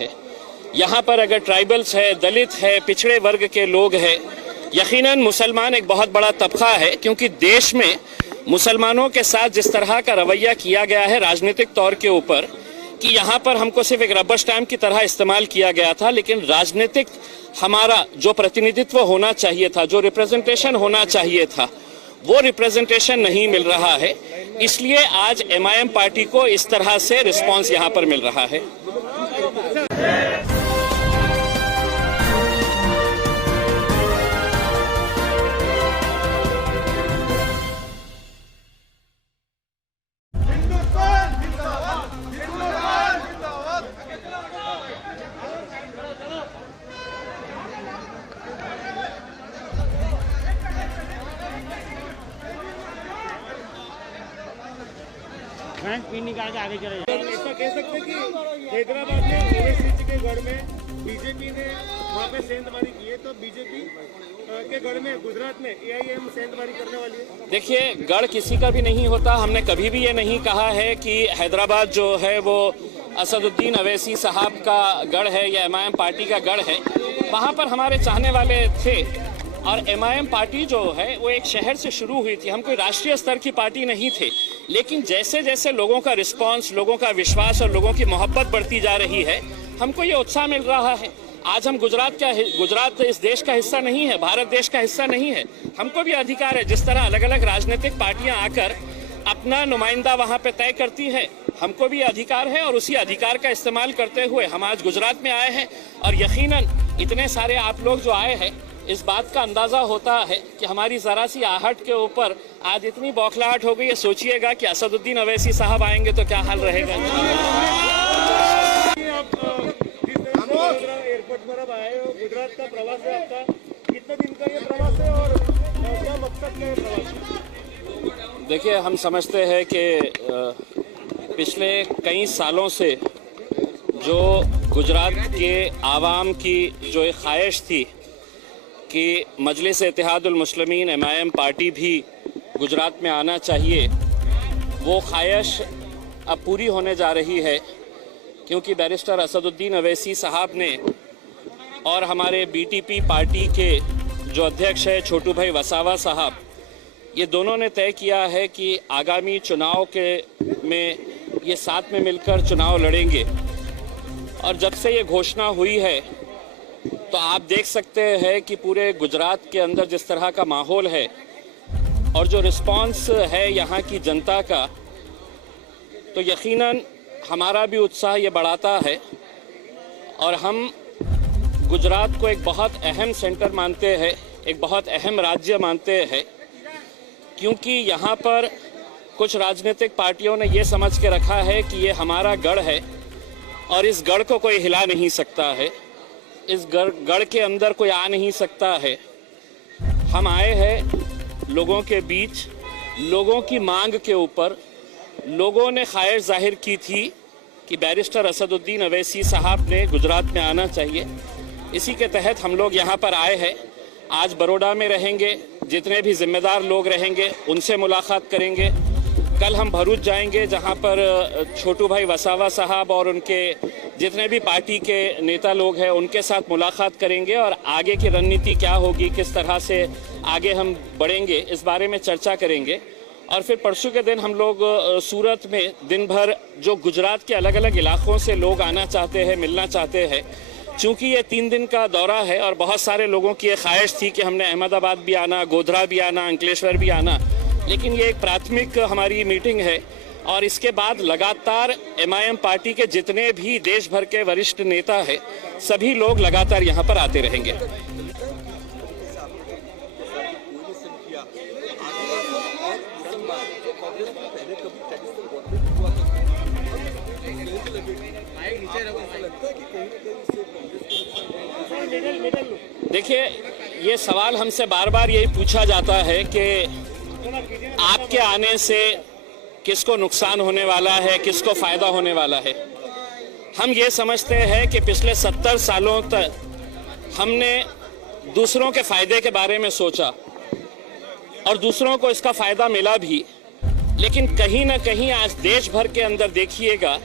है। यहाँ पर अगर ट्राइबल्स है, दलित है, पिछड़े वर्ग के लोग हैं, यकीनन मुसलमान एक बहुत बड़ा तबका है, क्योंकि देश में मुसलमानों के साथ जिस तरह का रवैया किया गया है राजनीतिक तौर के ऊपर कि यहाँ पर हमको सिर्फ एक रबर स्टैम्प की तरह इस्तेमाल किया गया था, लेकिन राजनीतिक हमारा जो प्रतिनिधित्व होना चाहिए था, जो रिप्रेजेंटेशन होना चाहिए था, वो रिप्रेजेंटेशन नहीं मिल रहा है। इसलिए आज MIM पार्टी को इस तरह से रिस्पांस यहाँ पर मिल रहा है। निकाल के आगे चले जाए। ऐसा कह सकते कि हैदराबाद में ओवैसी के गढ़ में बीजेपी ने वहाँ पे सेंधमारी की है, तो बीजेपी के गढ़ में गुजरात में AIM सेंधमारी करने वाली है। देखिए, गढ़ किसी का भी नहीं होता। हमने कभी भी ये नहीं कहा है कि हैदराबाद जो है वो असदुद्दीन अवैसी साहब का गढ़ है या MIM पार्टी का गढ़ है। वहाँ पर हमारे चाहने वाले थे और MIM पार्टी जो है वो एक शहर से शुरू हुई थी। हम कोई राष्ट्रीय स्तर की पार्टी नहीं थे, लेकिन जैसे जैसे लोगों का रिस्पांस, लोगों का विश्वास और लोगों की मोहब्बत बढ़ती जा रही है, हमको ये उत्साह मिल रहा है। आज हम गुजरात इस देश का हिस्सा नहीं है, भारत देश का हिस्सा नहीं है। हमको भी अधिकार है, जिस तरह अलग अलग राजनीतिक पार्टियां आकर अपना नुमाइंदा वहां पे तय करती है, हमको भी अधिकार है और उसी अधिकार का इस्तेमाल करते हुए हम आज गुजरात में आए हैं। और यकीनन इतने सारे आप लोग जो आए हैं, इस बात का अंदाजा होता है कि हमारी जरा सी आहट के ऊपर आज इतनी बौखलाहट हो गई है। सोचिएगा कि असदुद्दीन अवैसी साहब आएंगे तो क्या हाल रहेगा। एयरपोर्ट पर अब आए हो, गुजरात का प्रवास है आपका, कितने दिन का ये प्रवास है और क्या मकसद का ये प्रवास? देखिए, हम समझते हैं कि पिछले कई सालों से जो गुजरात के आवाम की जो एक ख्वाहिश थी कि मजलिस इत्तेहादुल मुस्लिमीन MIM पार्टी भी गुजरात में आना चाहिए, वो ख्वाहिश अब पूरी होने जा रही है, क्योंकि बैरिस्टर असदुद्दीन अवैसी साहब ने और हमारे BTP पार्टी के जो अध्यक्ष है छोटू भाई वसावा साहब, ये दोनों ने तय किया है कि आगामी चुनाव में ये साथ में मिलकर चुनाव लड़ेंगे। और जब से ये घोषणा हुई है तो आप देख सकते हैं कि पूरे गुजरात के अंदर जिस तरह का माहौल है और जो रिस्पांस है यहाँ की जनता का, तो यकीनन हमारा भी उत्साह ये बढ़ाता है। और हम गुजरात को एक बहुत अहम सेंटर मानते हैं, एक बहुत अहम राज्य मानते हैं, क्योंकि यहाँ पर कुछ राजनीतिक पार्टियों ने ये समझ के रखा है कि ये हमारा गढ़ है और इस गढ़ को कोई हिला नहीं सकता है, इस गढ़ के अंदर कोई आ नहीं सकता है। हम आए हैं लोगों के बीच, लोगों की मांग के ऊपर। लोगों ने ख्वाहिश जाहिर की थी कि बैरिस्टर असदुद्दीन अवैसी साहब ने गुजरात में आना चाहिए। इसी के तहत हम लोग यहाँ पर आए हैं। आज बड़ौदा में रहेंगे, जितने भी जिम्मेदार लोग रहेंगे उनसे मुलाकात करेंगे। कल हम भरूच जाएंगे, जहाँ पर छोटू भाई वसावा साहब और उनके जितने भी पार्टी के नेता लोग हैं उनके साथ मुलाकात करेंगे और आगे की रणनीति क्या होगी, किस तरह से आगे हम बढ़ेंगे, इस बारे में चर्चा करेंगे। और फिर परसों के दिन हम लोग सूरत में दिन भर जो गुजरात के अलग अलग इलाकों से लोग आना चाहते हैं, मिलना चाहते हैं, चूँकि ये 3 दिन का दौरा है और बहुत सारे लोगों की एक ख्वाहिश थी कि हमने अहमदाबाद भी आना, गोधरा भी आना, अंकलेश्वर भी आना, लेकिन ये एक प्राथमिक हमारी मीटिंग है। और इसके बाद लगातार MIM पार्टी के जितने भी देश भर के वरिष्ठ नेता हैं, सभी लोग लगातार यहाँ पर आते रहेंगे। देखिए, ये सवाल हमसे बार बार यही पूछा जाता है कि आपके आने से किसको नुकसान होने वाला है, किसको फ़ायदा होने वाला है। हम ये समझते हैं कि पिछले 70 सालों तक हमने दूसरों के फ़ायदे के बारे में सोचा और दूसरों को इसका फ़ायदा मिला भी, लेकिन कहीं ना कहीं आज देश भर के अंदर देखिएगा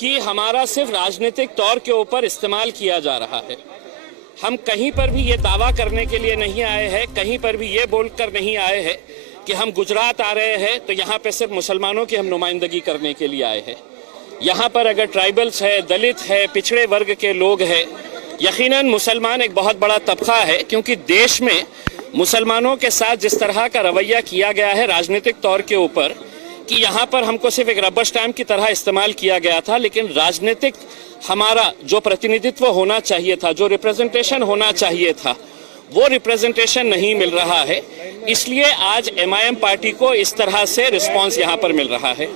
कि हमारा सिर्फ राजनीतिक तौर के ऊपर इस्तेमाल किया जा रहा है। हम कहीं पर भी ये दावा करने के लिए नहीं आए हैं, कहीं पर भी ये बोलकर नहीं आए हैं कि हम गुजरात आ रहे हैं तो यहाँ पे सिर्फ मुसलमानों की हम नुमाइंदगी करने के लिए आए हैं। यहाँ पर अगर ट्राइबल्स है, दलित है, पिछड़े वर्ग के लोग हैं, यकीनन मुसलमान एक बहुत बड़ा तबका है, क्योंकि देश में मुसलमानों के साथ जिस तरह का रवैया किया गया है राजनीतिक तौर के ऊपर कि यहाँ पर हमको सिर्फ एक रबर स्टैम्प की तरह इस्तेमाल किया गया था, लेकिन राजनीतिक हमारा जो प्रतिनिधित्व होना चाहिए था, जो रिप्रेजेंटेशन होना चाहिए था, वो रिप्रेजेंटेशन नहीं मिल रहा है। इसलिए आज MIM पार्टी को इस तरह से रिस्पांस यहाँ पर मिल रहा है।